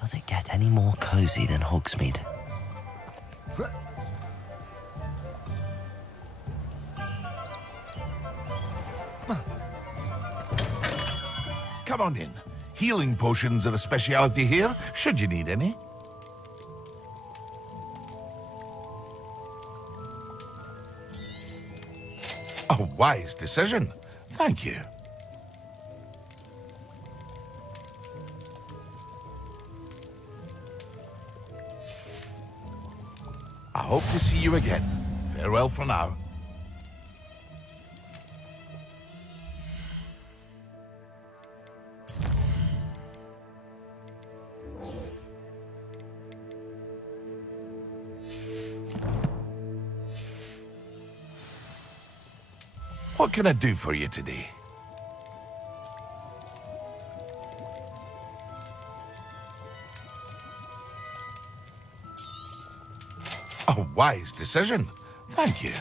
Does it get any more cozy than Hogsmeade? Come on in. Healing potions are a speciality here, should you need any. A wise decision. Thank you. I hope to see you again. Farewell for now. What can I do for you today? A wise decision. Thank you.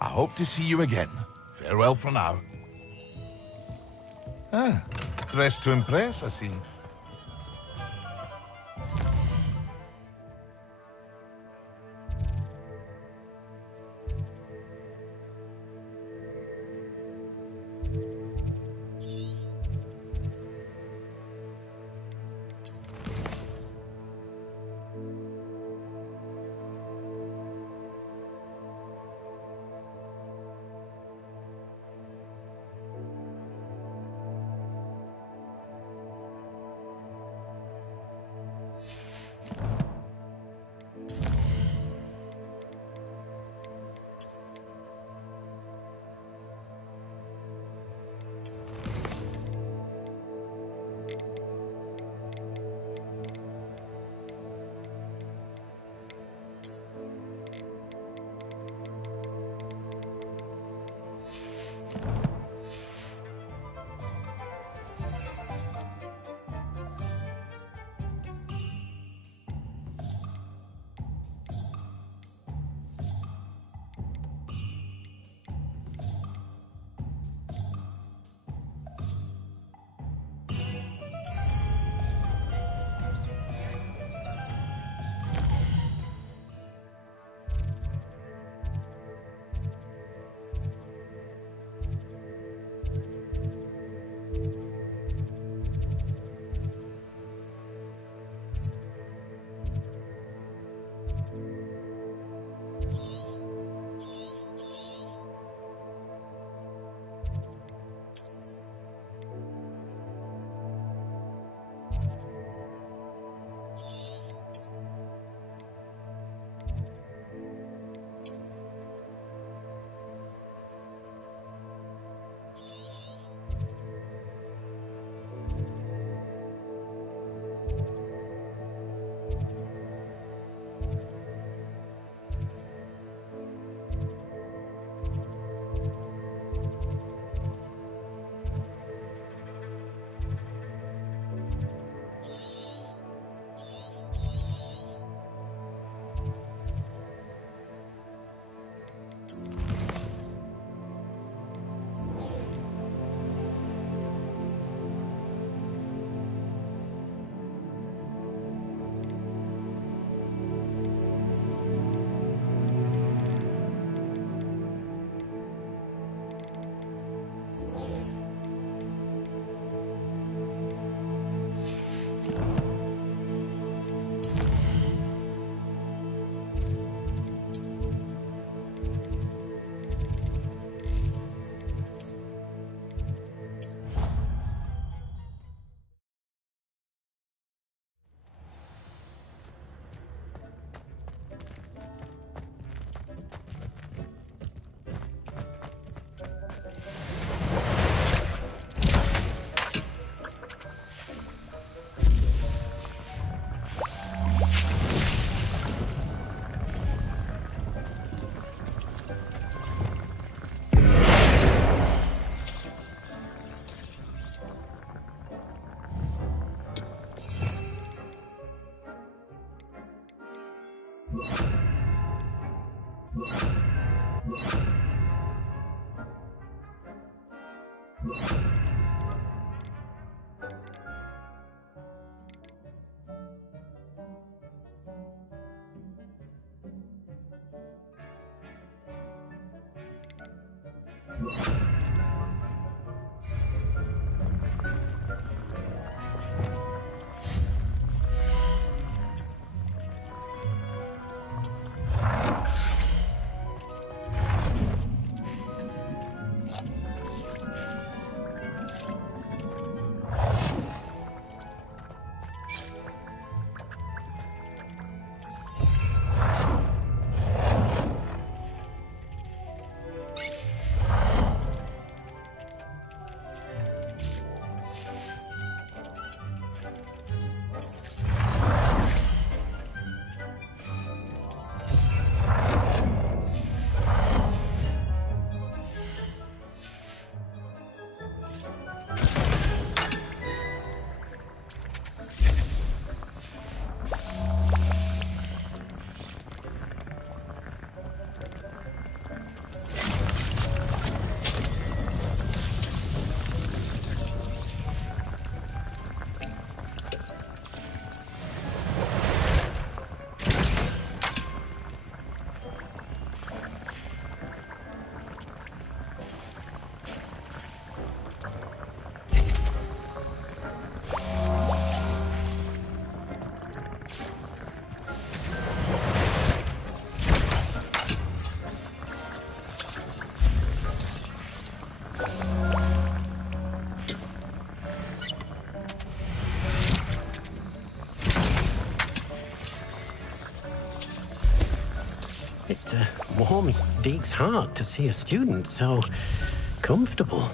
I hope to see you again. Farewell for now. Dressed to impress, I see. It warms Deke's heart to see a student so comfortable.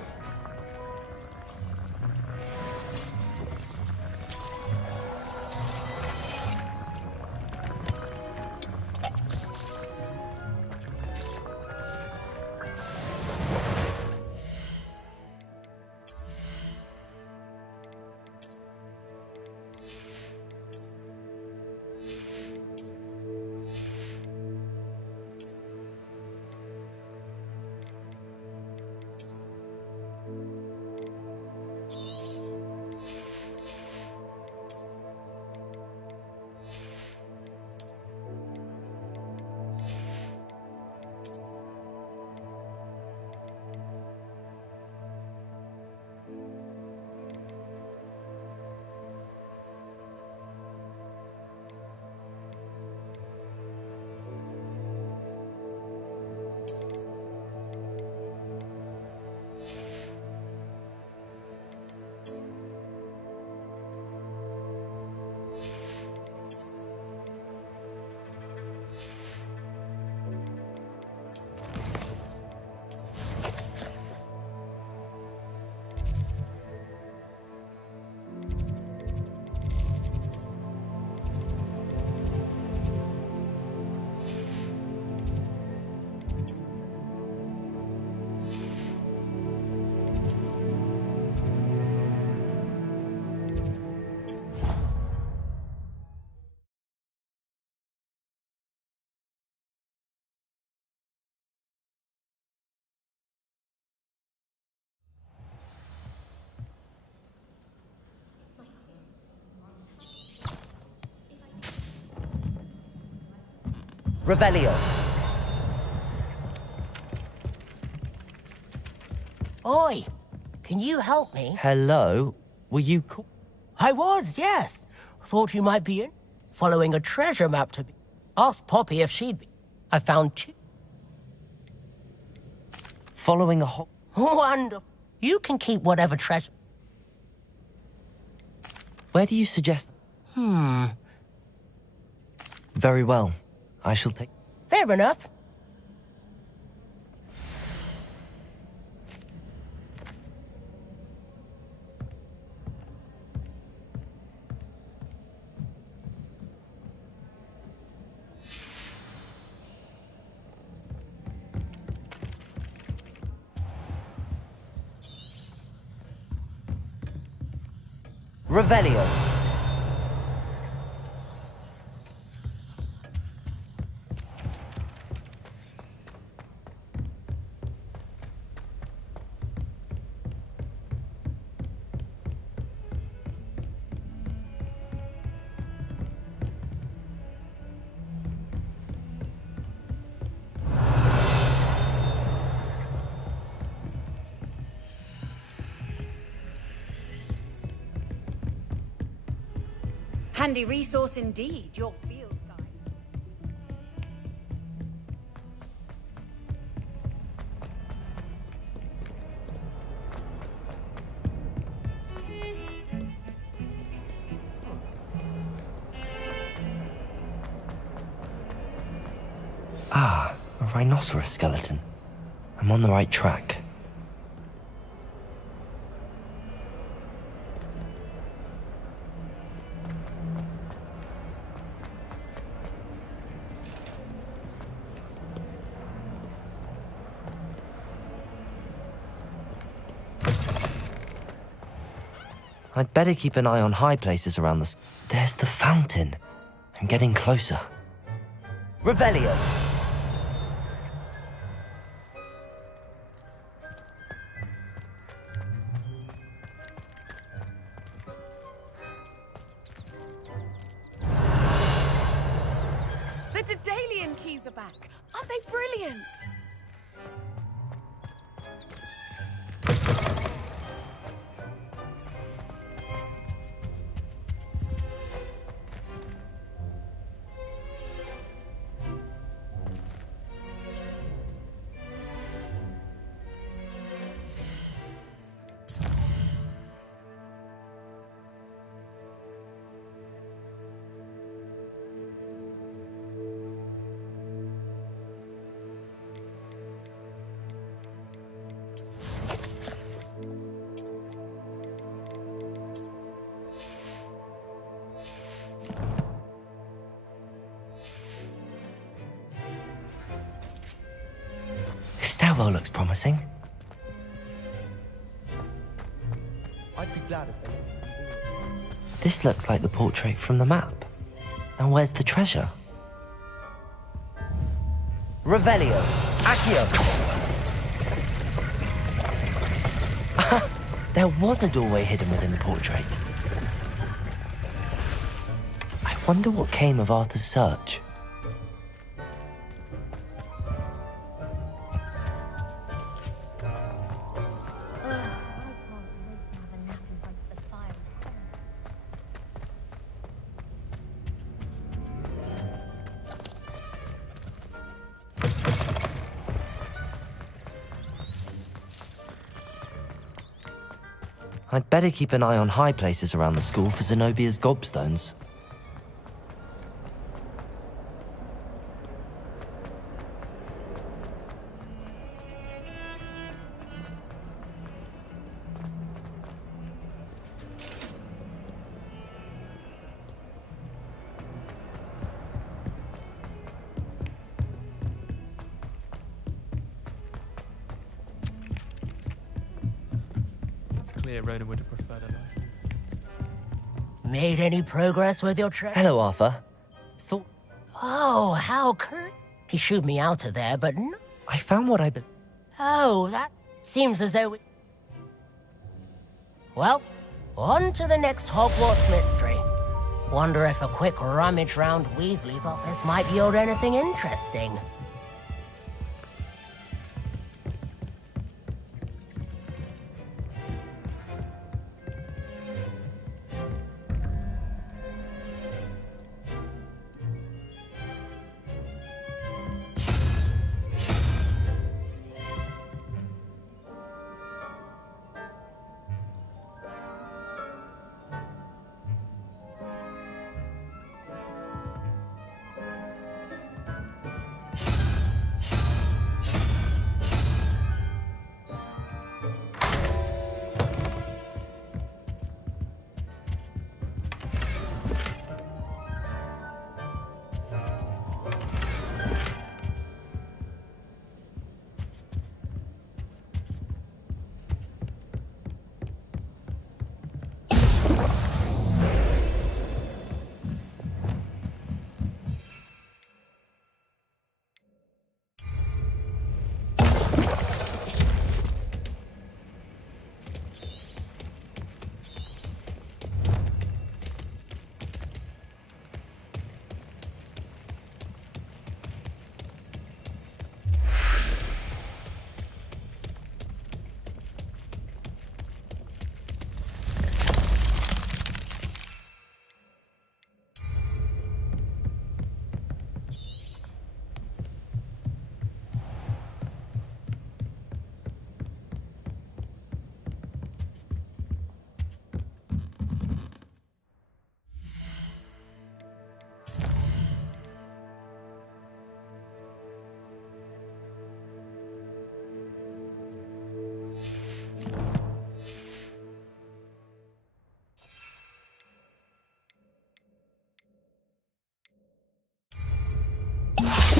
Revelio. Oi, can you help me? Hello? Were you I was, yes. Thought you might be in. Following a treasure map to be. Asked Poppy if she'd be. I found two. following a Wonderful. You can keep whatever treasure. Where do you suggest? Very well. I shall take... Fair enough. Revelio. Handy resource indeed, your field guide. Ah, a rhinoceros skeleton. I'm on the right track. I'd better keep an eye on high places around the... There's the fountain. I'm getting closer. Revelio. The Daedalian keys are back. Aren't they brilliant? stairwell looks promising. I'd be glad if they This looks like the portrait from the map. Now where's the treasure? Revelio! Accio! There was a doorway hidden within the portrait. I wonder what came of Arthur's search. I'd better keep an eye on high places around the school for Zenobia's gobstones. It's clear Rona would have preferred a life. Made any progress with your treasure? Hello, Arthur. Thought Oh, how he shooed me out of there, but no. I found what I Oh, that seems as though Well, on to the next Hogwarts mystery. Wonder if a quick rummage round Weasley's office might yield anything interesting.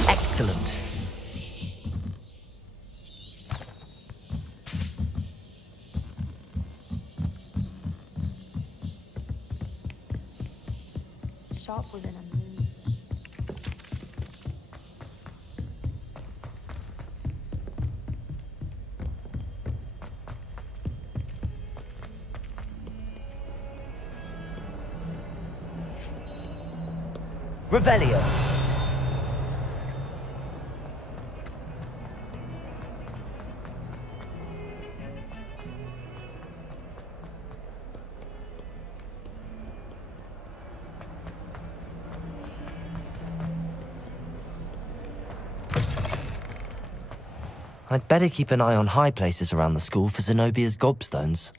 Excellent. Shop was in a mood. Revelio. I'd better keep an eye on high places around the school for Zenobia's gobstones.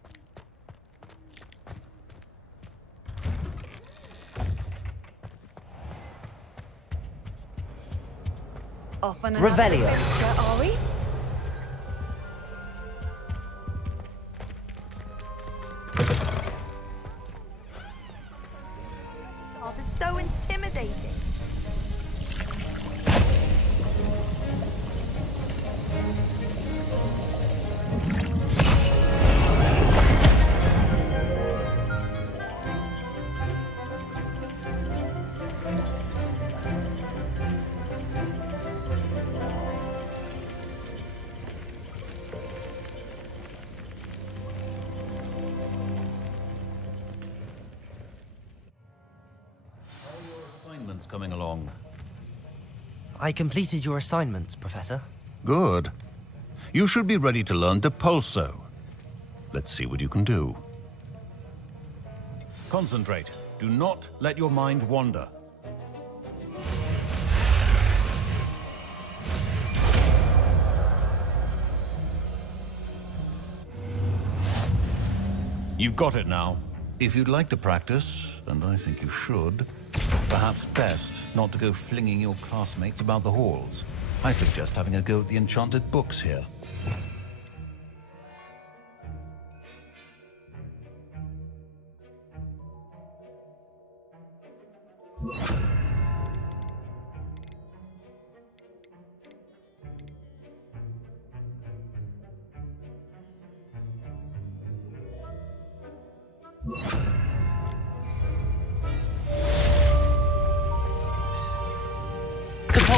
Off on another Revelio. adventure, are we? Oh, it's so intimidating. coming along? I completed your assignments, Professor. Good. You should be ready to learn Depulso. Let's see what you can do. Concentrate. Do not let your mind wander. You've got it now. If you'd like to practice, and I think you should, perhaps best not to go flinging your classmates about the halls. I suggest having a go at the enchanted books here.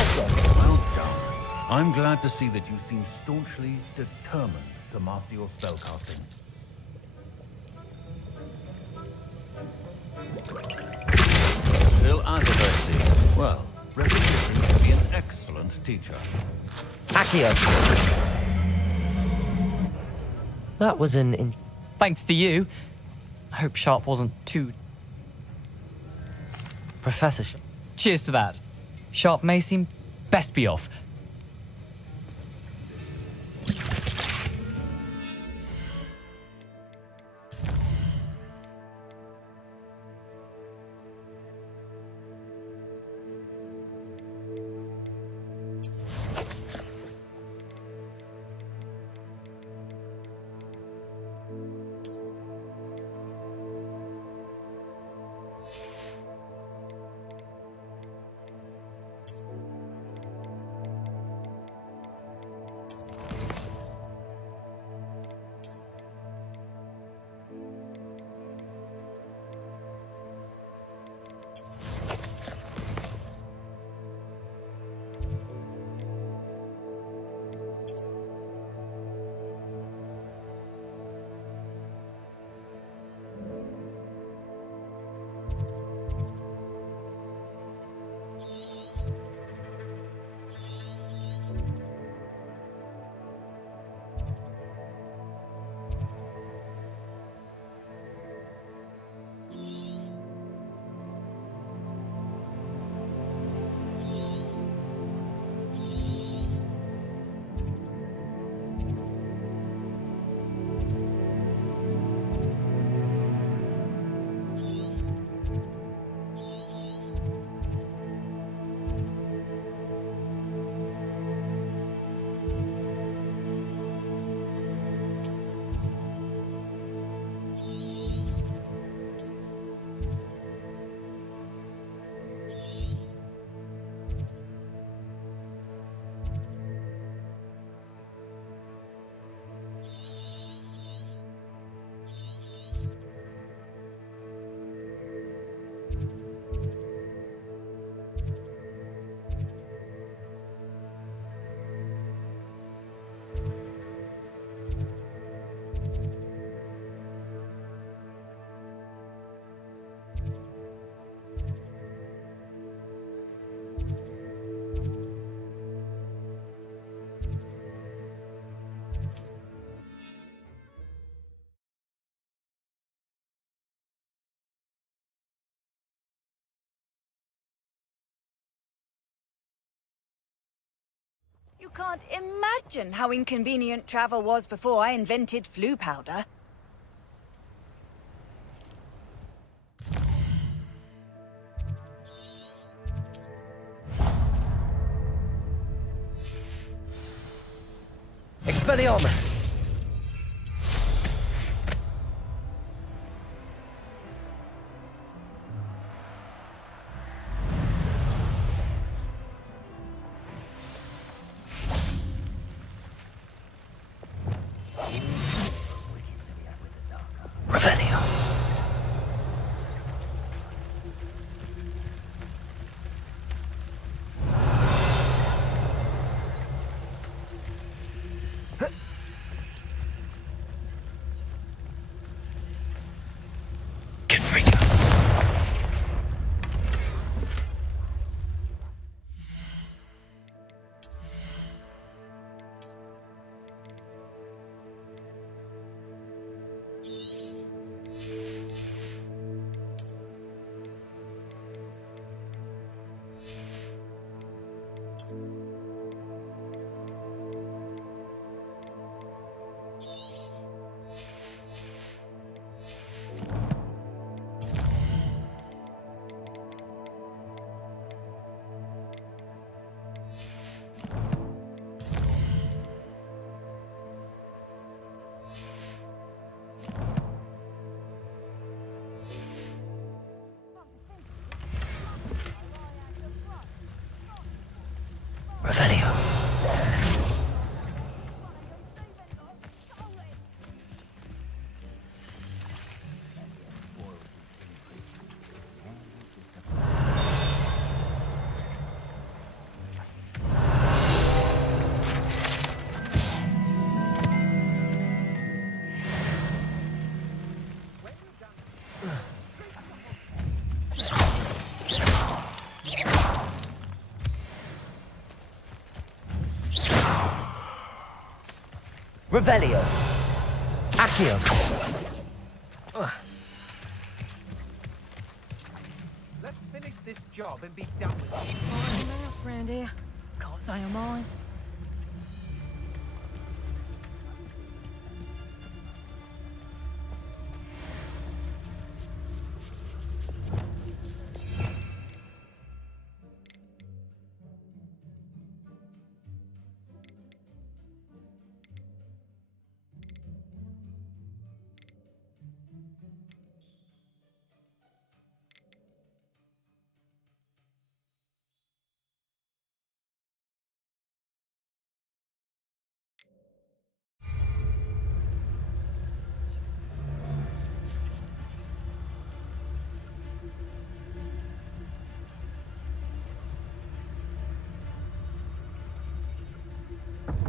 Well done. I'm glad to see that you seem staunchly determined to master your spellcasting. Still at it, I see. Well, repetition can be an excellent teacher. Accio! That was an Thanks to you. I hope Sharp wasn't too... Professor. Cheers to that. Sharp may seem best be off. You can't imagine how inconvenient travel was before I invented flu powder. Expelliarmus! Revelio. Revelio. Revelio. Accio. Let's finish this job and be done with it. Round here. Can't say I mind.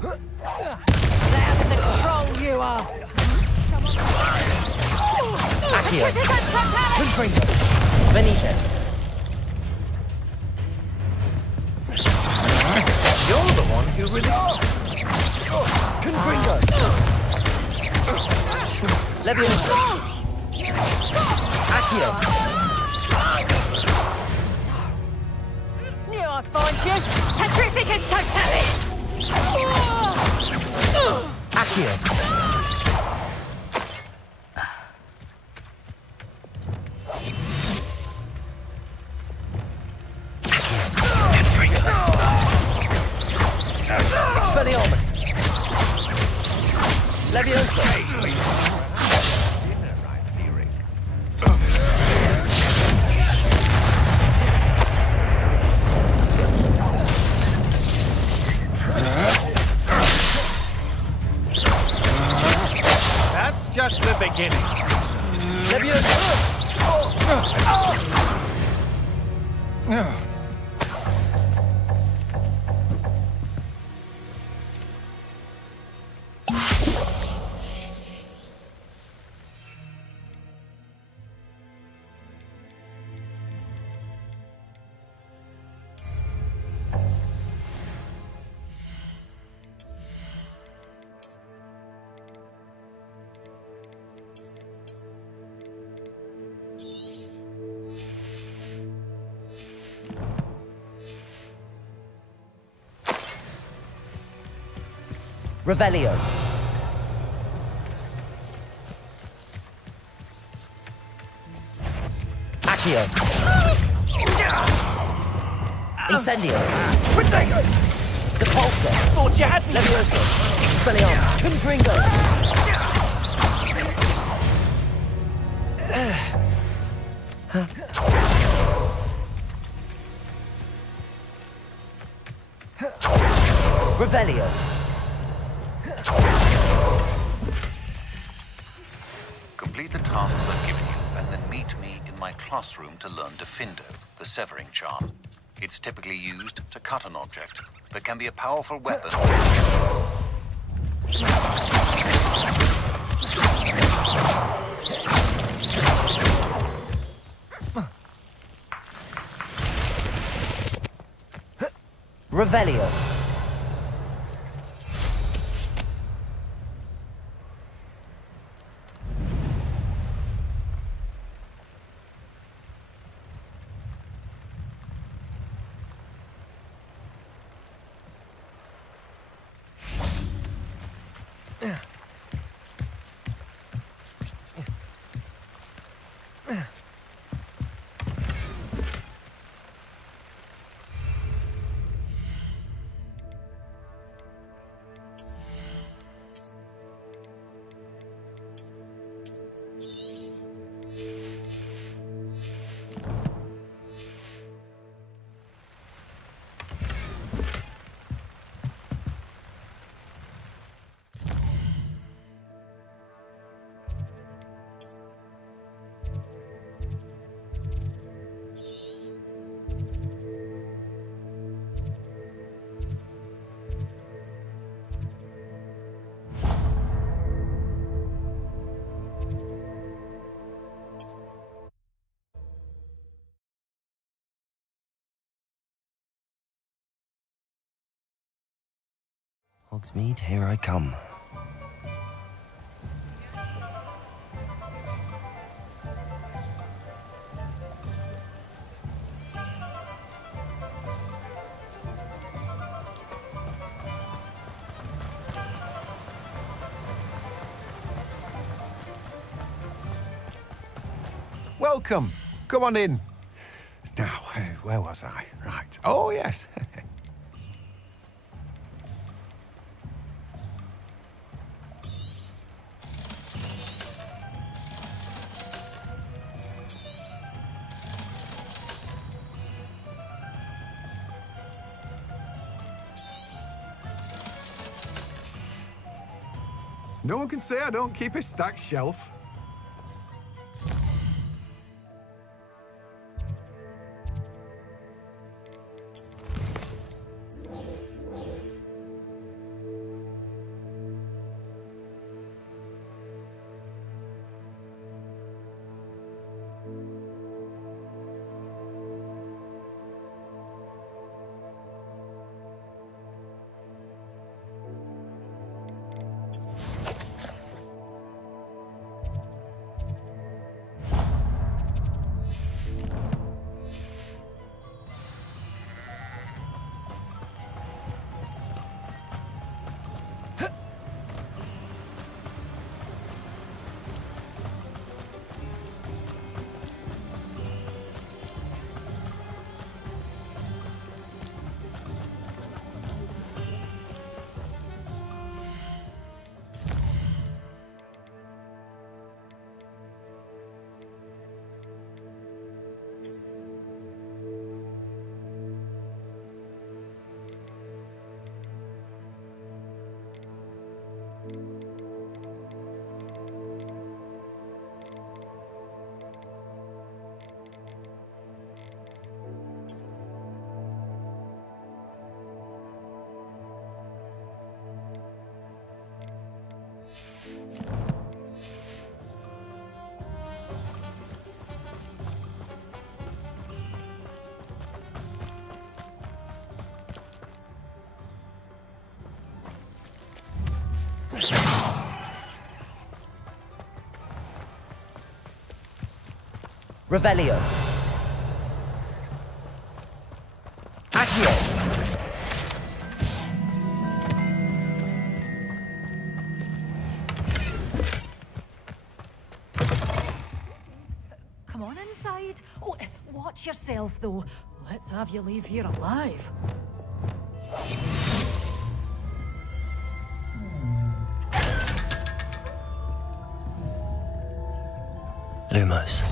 Loud as a troll you are! Accio. Confringo. Benito. You're the one who really... Confringo. Leviosa. Accio. Knew I'd find you! Petrificus totalis! Accio. Expelliarmus. Leviosa. That's just the beginning. Leviosa. Revelio. Accio. Incendio. Depulso. Thought you had me. Leviosa. Expelliarmus. Confringo. Revelio. Complete the tasks I've given you, and then meet me in my classroom to learn Defindo, the severing charm. It's typically used to cut an object, but can be a powerful weapon. Revelio. Hogsmeade, here I come. Welcome. Come on in. Now, where was I? Right. Oh, yes. No one can say I don't keep a stacked shelf. Revelio. Accio. Come on inside. Oh, watch yourself, though. Let's have you leave here alive. Lumos.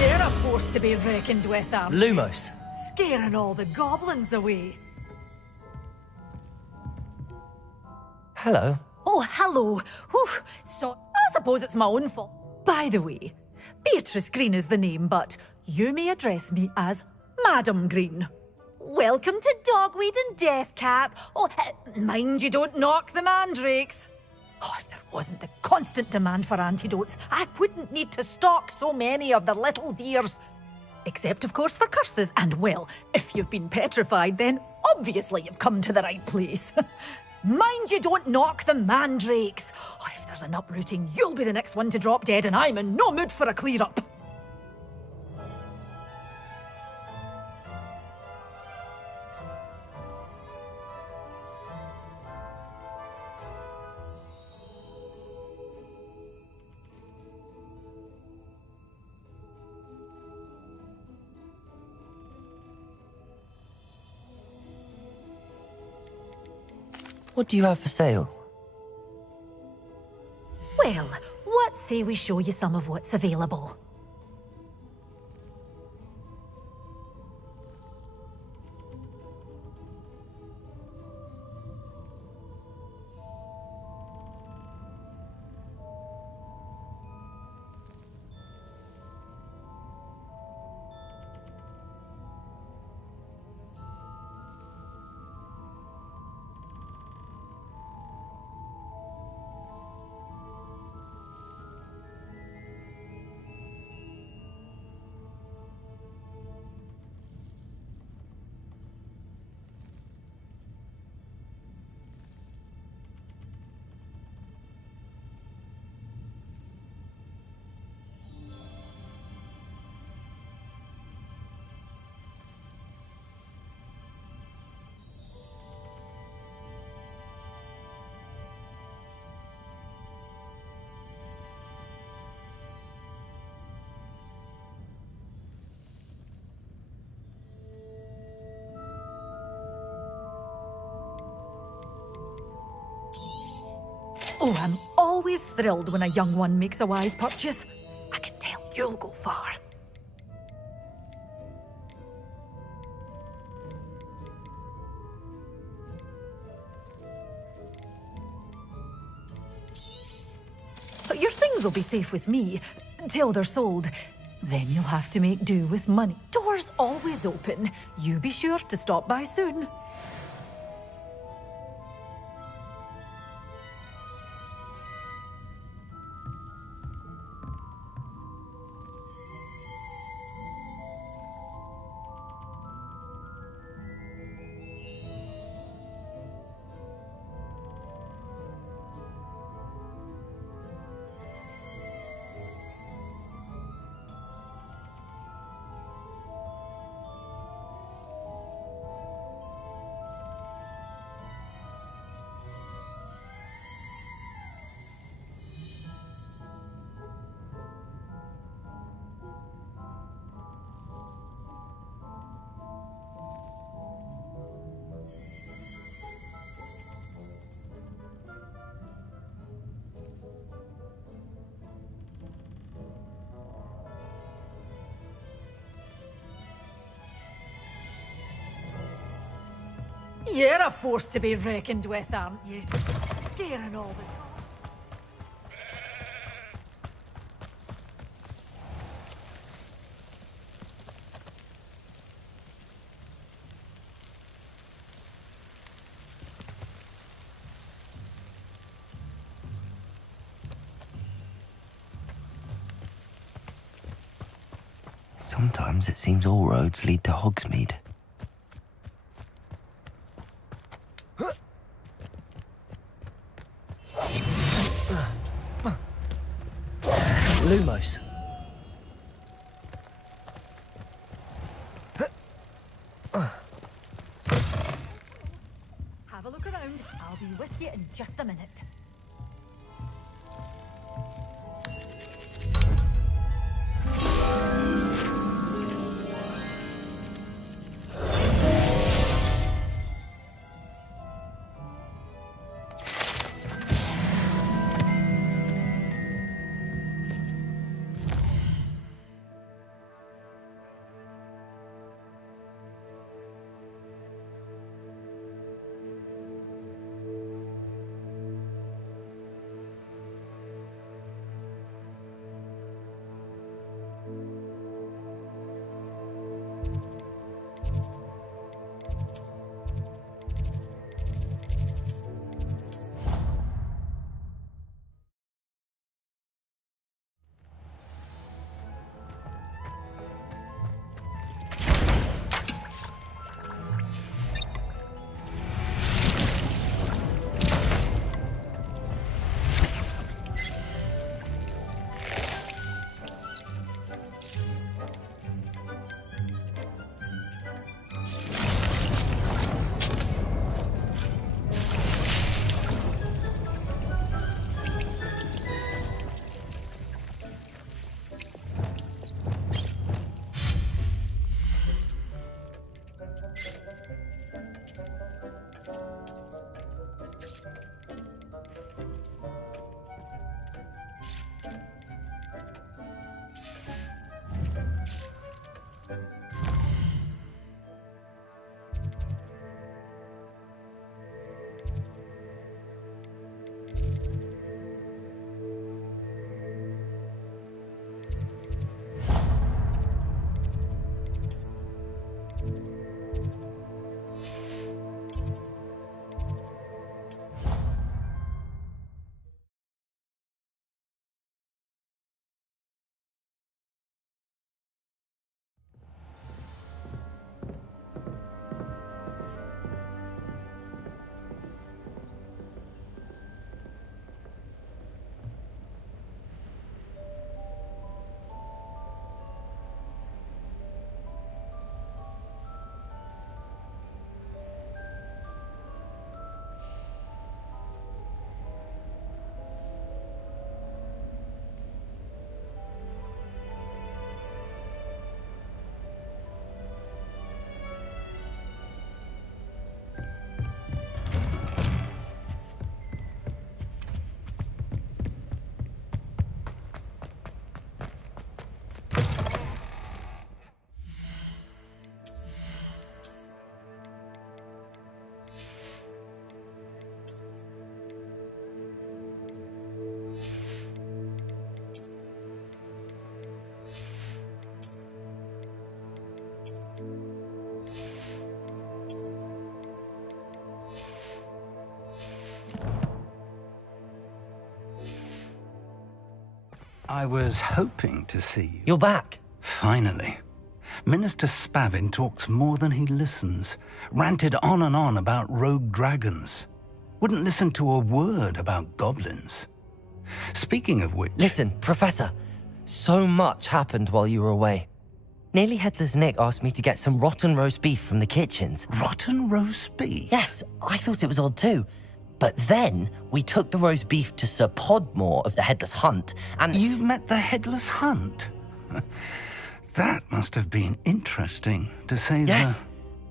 You're a force to be reckoned with, Lumos. Scaring all the goblins away. Hello. Oh, hello. Whew. So, I suppose it's my own fault. By the way, Beatrice Green is the name, but you may address me as Madam Green. Welcome to Dogweed and Deathcap. Oh, mind you don't knock the mandrakes. Oh, if there wasn't the constant demand for antidotes, I wouldn't need to stock so many of the little dears. Except, of course, for curses. And, well, if you've been petrified, then obviously you've come to the right place. Mind you don't knock the mandrakes. Oh, if there's an uprooting, you'll be the next one to drop dead, and I'm in no mood for a clear-up. What do you have for sale? Well, what say we show you some of what's available? Oh, I'm always thrilled when a young one makes a wise purchase. I can tell you'll go far. But your things will be safe with me, till they're sold. Then you'll have to make do with money. Doors always open. You be sure to stop by soon. You're a force to be reckoned with, aren't you? Scaring all the time. Sometimes it seems all roads lead to Hogsmeade. Lumos. Have a look around. I'll be with you in just a minute. I was hoping to see you. You're back. Finally. Minister Spavin talks more than he listens. Ranted on and on about rogue dragons. Wouldn't listen to a word about goblins. Speaking of which... Listen, Professor. So much happened while you were away. Nearly Headless Nick asked me to get some rotten roast beef from the kitchens. Rotten roast beef? Yes, I thought it was odd too. But then we took the roast beef to Sir Podmore of the Headless Hunt, and... You met the Headless Hunt? That must have been interesting, to say the... Yes.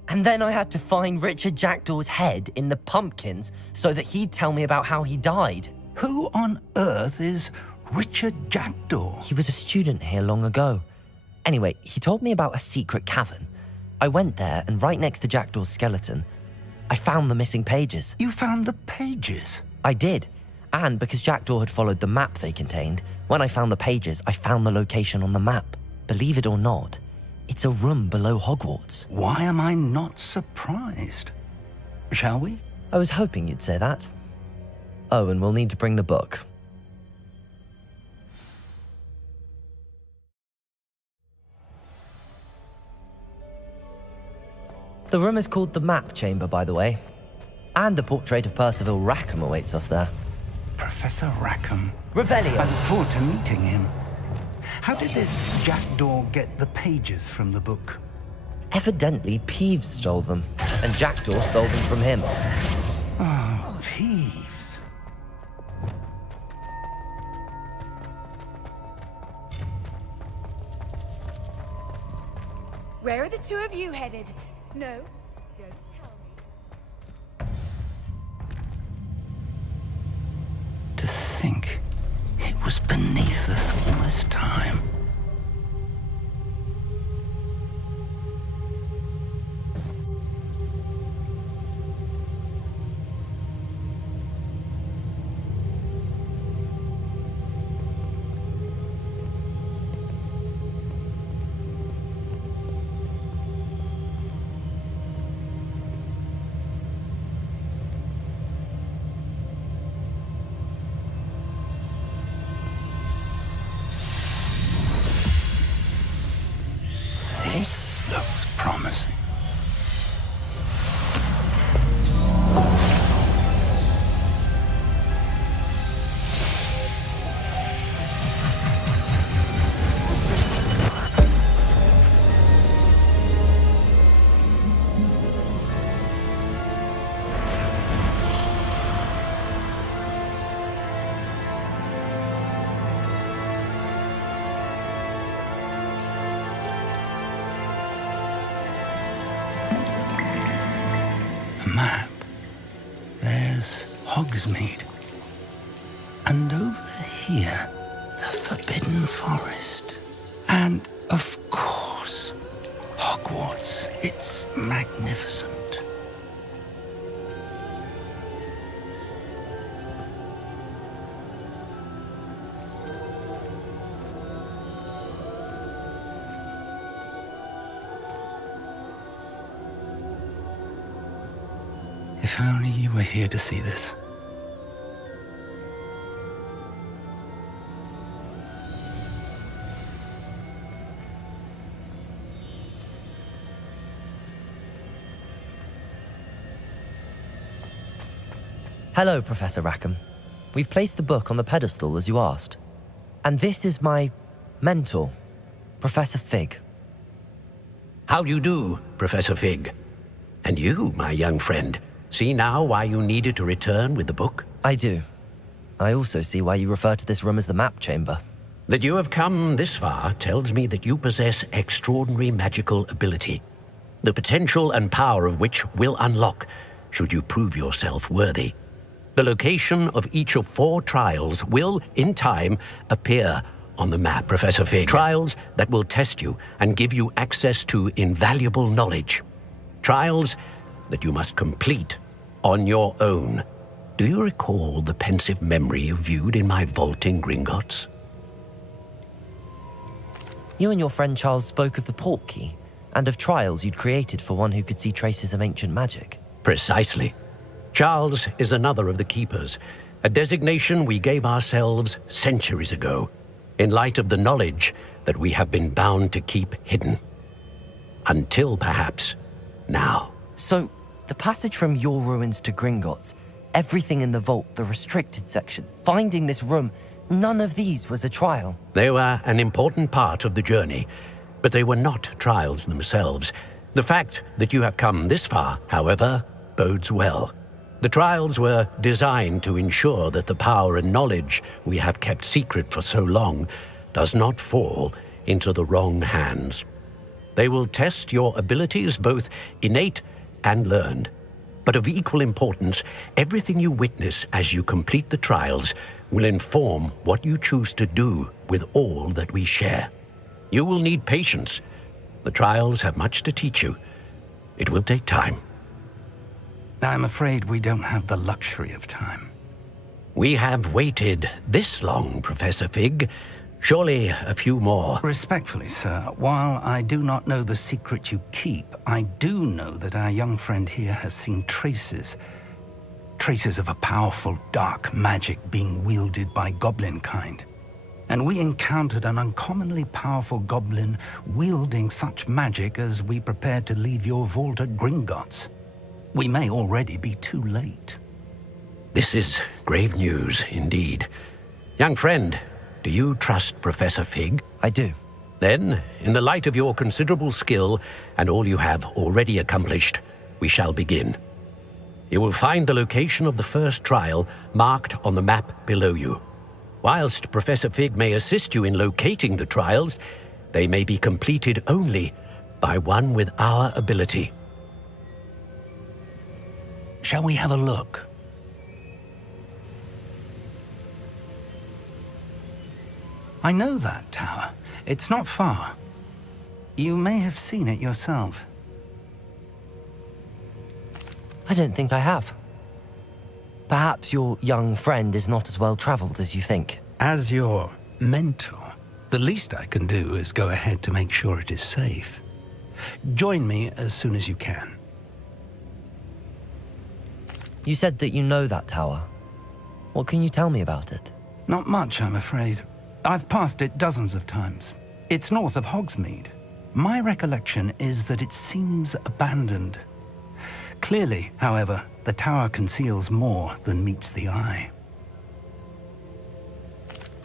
And then I had to find Richard Jackdaw's head in the pumpkins so that he'd tell me about how he died. Who on earth is Richard Jackdaw? He was a student here long ago. Anyway, he told me about a secret cavern. I went there, and right next to Jackdaw's skeleton, I found the missing pages. You found the pages? I did. And because Jackdaw had followed the map they contained, when I found the pages, I found the location on the map. Believe it or not, it's a room below Hogwarts. Why am I not surprised? Shall we? I was hoping you'd say that. Oh, and we'll need to bring the book. The room is called the Map Chamber, by the way. And a portrait of Percival Rackham awaits us there. Professor Rackham. Revelio. I look forward to meeting him. How did this Jackdaw get the pages from the book? Evidently, Peeves stole them, and Jackdaw stole them from him. Oh, Peeves. Where are the two of you headed? No, don't tell me. To think it was beneath us all this time. This looks promising. Map. There's Hogsmeade. And over here, the Forbidden Forest. And, of course, Hogwarts. It's magnificent. If only you were here to see this. Hello, Professor Rackham. We've placed the book on the pedestal as you asked. And this is my mentor, Professor Fig. How do you do, Professor Fig? And you, my young friend, see now why you needed to return with the book? I do. I also see why you refer to this room as the Map Chamber. That you have come this far tells me that you possess extraordinary magical ability, the potential and power of which will unlock should you prove yourself worthy. The location of each of 4 trials will, in time, appear on the map, Professor Fig. Trials that will test you and give you access to invaluable knowledge. Trials that you must complete on your own. Do you recall the pensive memory you viewed in my vault in Gringotts? You and your friend Charles spoke of the Portkey and of trials you'd created for one who could see traces of ancient magic. Precisely. Charles is another of the Keepers, a designation we gave ourselves centuries ago. in light of the knowledge that we have been bound to keep hidden. Until perhaps now. So, the passage from your ruins to Gringotts, everything in the vault, the restricted section, finding this room, none of these was a trial. They were an important part of the journey, but they were not trials themselves. The fact that you have come this far, however, bodes well. The trials were designed to ensure that the power and knowledge we have kept secret for so long does not fall into the wrong hands. They will test your abilities, both innate and learned. But of equal importance, everything you witness as you complete the trials will inform what you choose to do with all that we share. You will need patience. The trials have much to teach you. It will take time. I'm afraid we don't have the luxury of time. We have waited this long, Professor Fig. Surely a few more. Respectfully, sir, while I do not know the secret you keep, I do know that our young friend here has seen traces of a powerful dark magic being wielded by goblin kind. And we encountered an uncommonly powerful goblin wielding such magic as we prepared to leave your vault at Gringotts. We may already be too late. This is grave news indeed. Young friend, do you trust Professor Fig? I do. Then, in the light of your considerable skill and all you have already accomplished, we shall begin. You will find the location of the first trial marked on the map below you. Whilst Professor Fig may assist you in locating the trials, they may be completed only by one with our ability. Shall we have a look? I know that tower. It's not far. You may have seen it yourself. I don't think I have. Perhaps your young friend is not as well traveled as you think. As your mentor, the least I can do is go ahead to make sure it is safe. Join me as soon as you can. You said that you know that tower. What can you tell me about it? Not much, I'm afraid. I've passed it dozens of times. It's north of Hogsmeade. My recollection is that it seems abandoned. Clearly, however, the tower conceals more than meets the eye.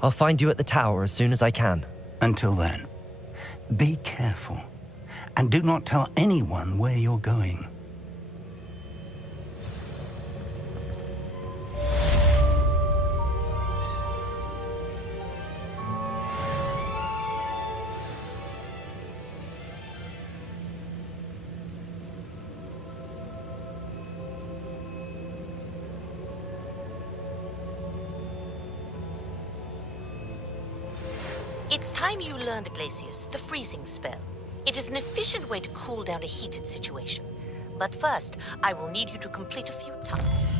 I'll find you at the tower as soon as I can. Until then, be careful, and do not tell anyone where you're going. It's time you learned, Glacius, the freezing spell. It is an efficient way to cool down a heated situation. But first, I will need you to complete a few tasks.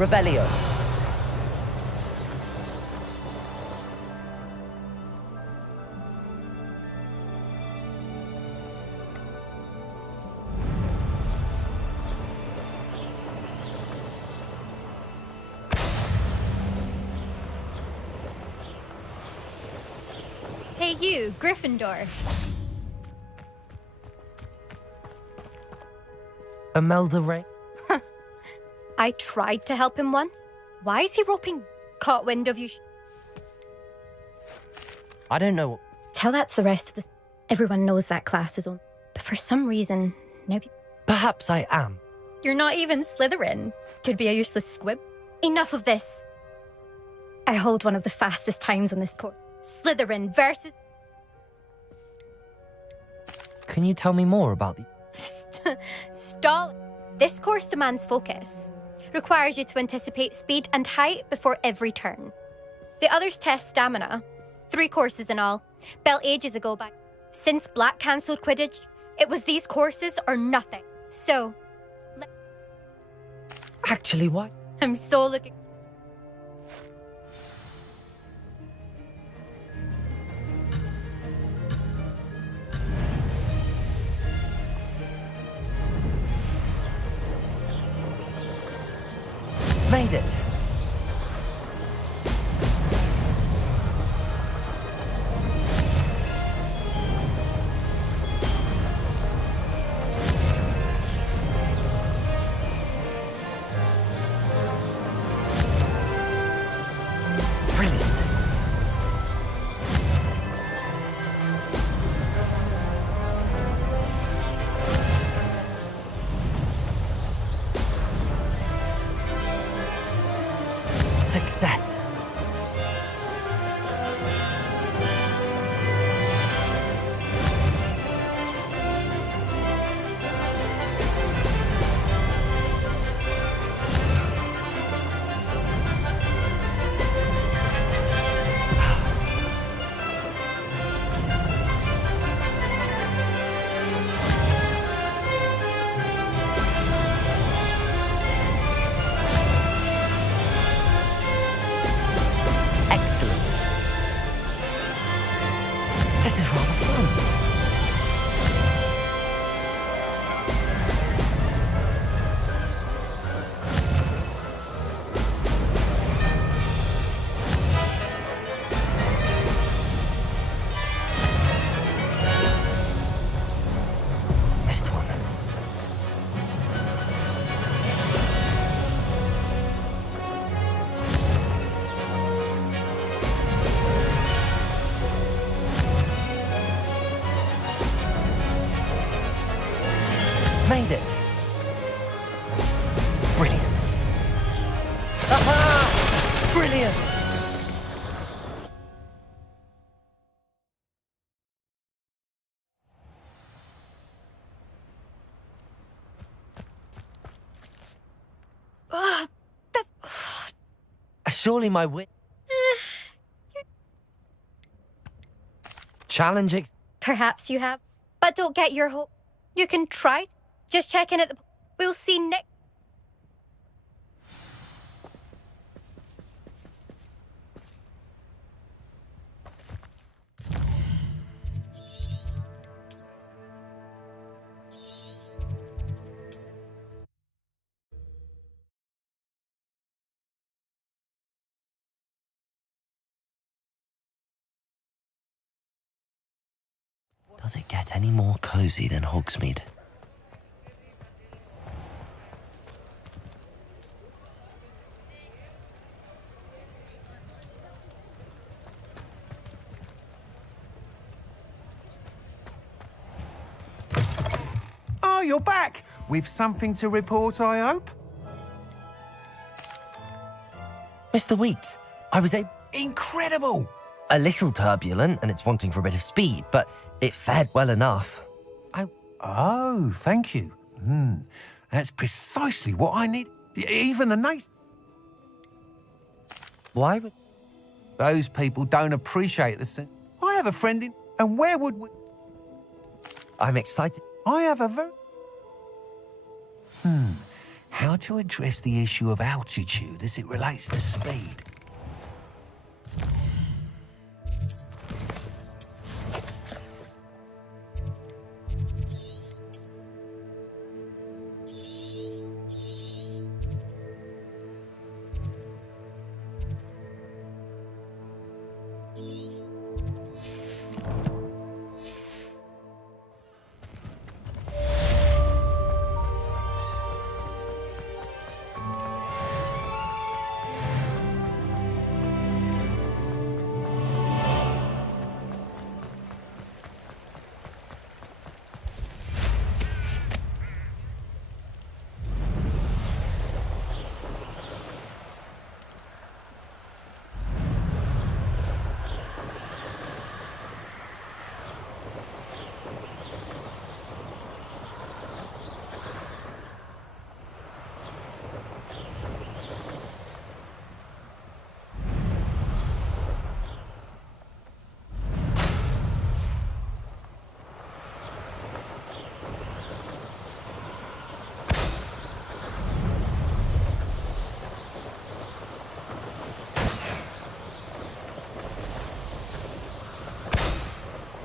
Revelio. You, Gryffindor. Imelda Ray? I tried to help him once. Why is he roping? Caught wind of you. I don't know. Tell that to the rest of the... Everyone knows that class is on. But for some reason, now... Perhaps I am. You're not even Slytherin. Could be a useless squib. Enough of this. I hold one of the fastest times on this course. Slytherin versus... Can you tell me more about the... Stall. This course demands focus. Requires you to anticipate speed and height before every turn. The others test stamina. 3 courses in all. Built ages ago by... Since Black cancelled Quidditch, it was these courses or nothing. So... Actually, what? I'm so looking... Made it. Brilliant. Success. Excellent. This is rather fun. Missed one. Made it. Brilliant. Aha! Brilliant. Surely my wit. Challenging. Perhaps you have. But don't get your hope. You can try. Just check in at the... We'll see next... Does it get any more cozy than Hogsmeade? Oh, you're back! With something to report, I hope? Mr. Weeks, I was Incredible! a little turbulent and it's wanting for a bit of speed, but it fared well enough. Oh, thank you. That's precisely what I need. Even the nice... Why would... Those people don't appreciate the sin. I have a friend in... And where would we... I'm excited. I have a very... How to address the issue of altitude as it relates to speed?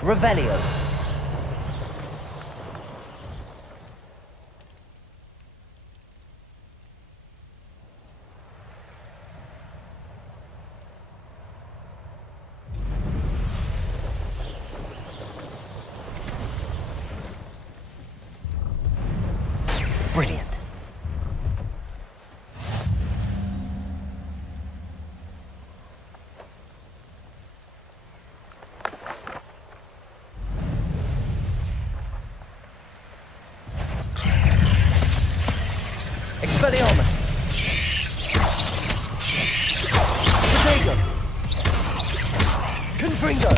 Revelio. Brilliant. Expelliarmus. Protego. Confringo.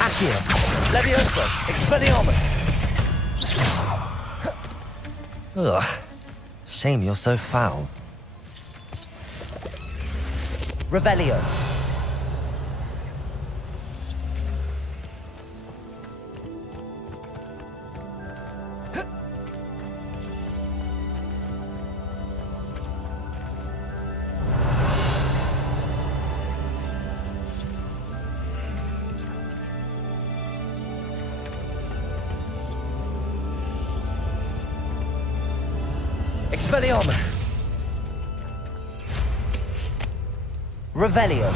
Accio. Levioso. Expelliarmus. Ugh. Shame you're so foul. Revelio. Expelliarmus. Revelio.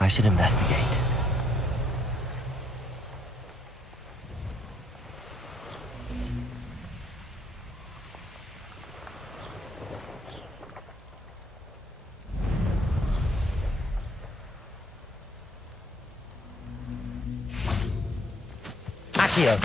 I should investigate. Accio.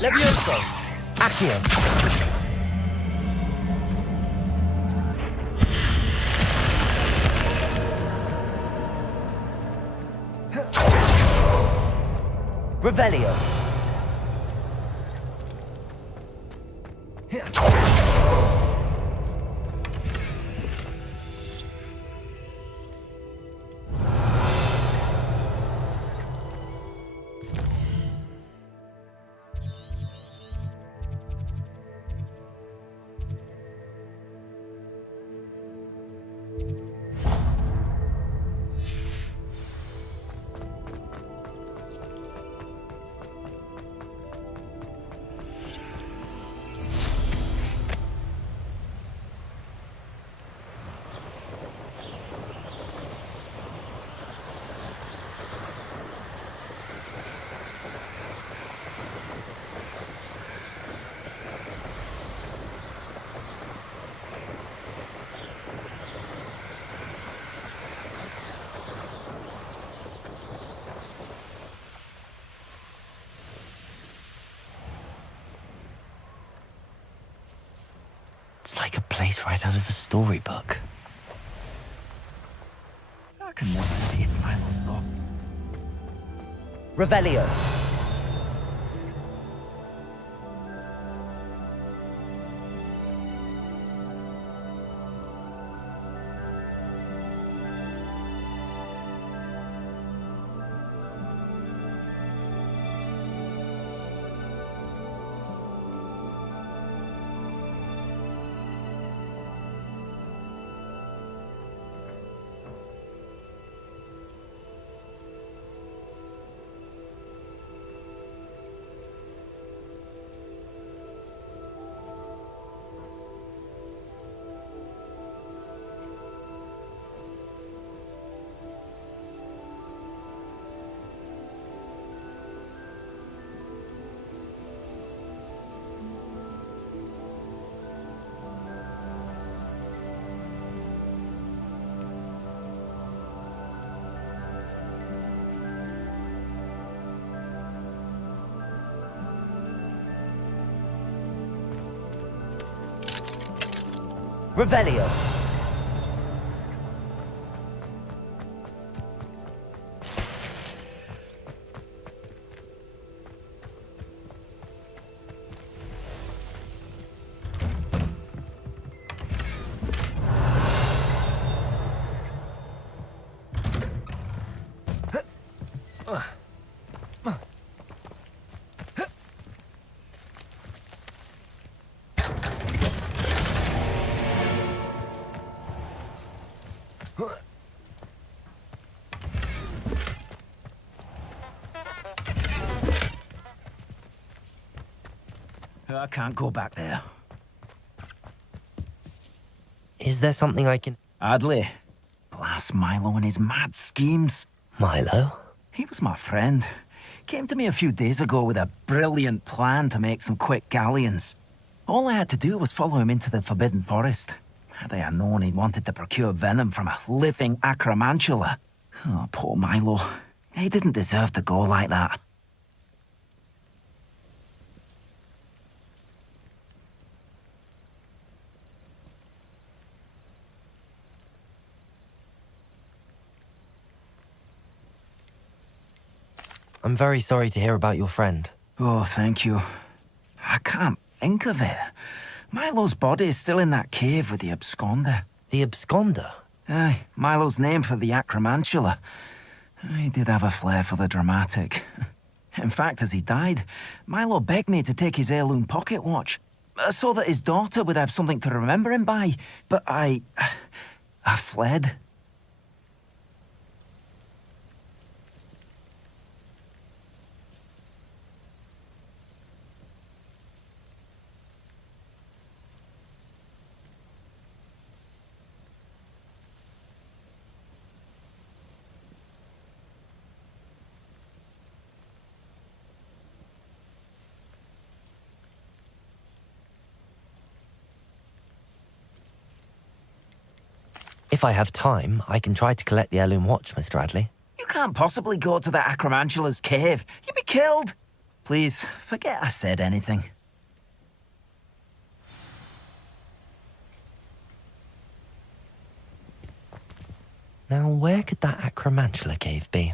Levioso. Accio. Revelio. It's like a place right out of a storybook. Revelio. Revelio. I can't go back there. Is there something I can... Adley. Blast Milo and his mad schemes. Milo? He was my friend. Came to me a few days ago with a brilliant plan to make some quick galleons. All I had to do was follow him into the Forbidden Forest. Had I known he wanted to procure venom from a living acromantula. Oh, poor Milo. He didn't deserve to go like that. I'm very sorry to hear about your friend. Oh, thank you. I can't think of it. Milo's body is still in that cave with the absconder. The absconder? Aye, Milo's name for the acromantula. He did have a flair for the dramatic. In fact, as he died, Milo begged me to take his heirloom pocket watch, so that his daughter would have something to remember him by. But I fled. If I have time, I can try to collect the heirloom watch, Mr. Adley. You can't possibly go to the acromantula's cave. You'd be killed. Please, forget I said anything. Now, where could that acromantula cave be?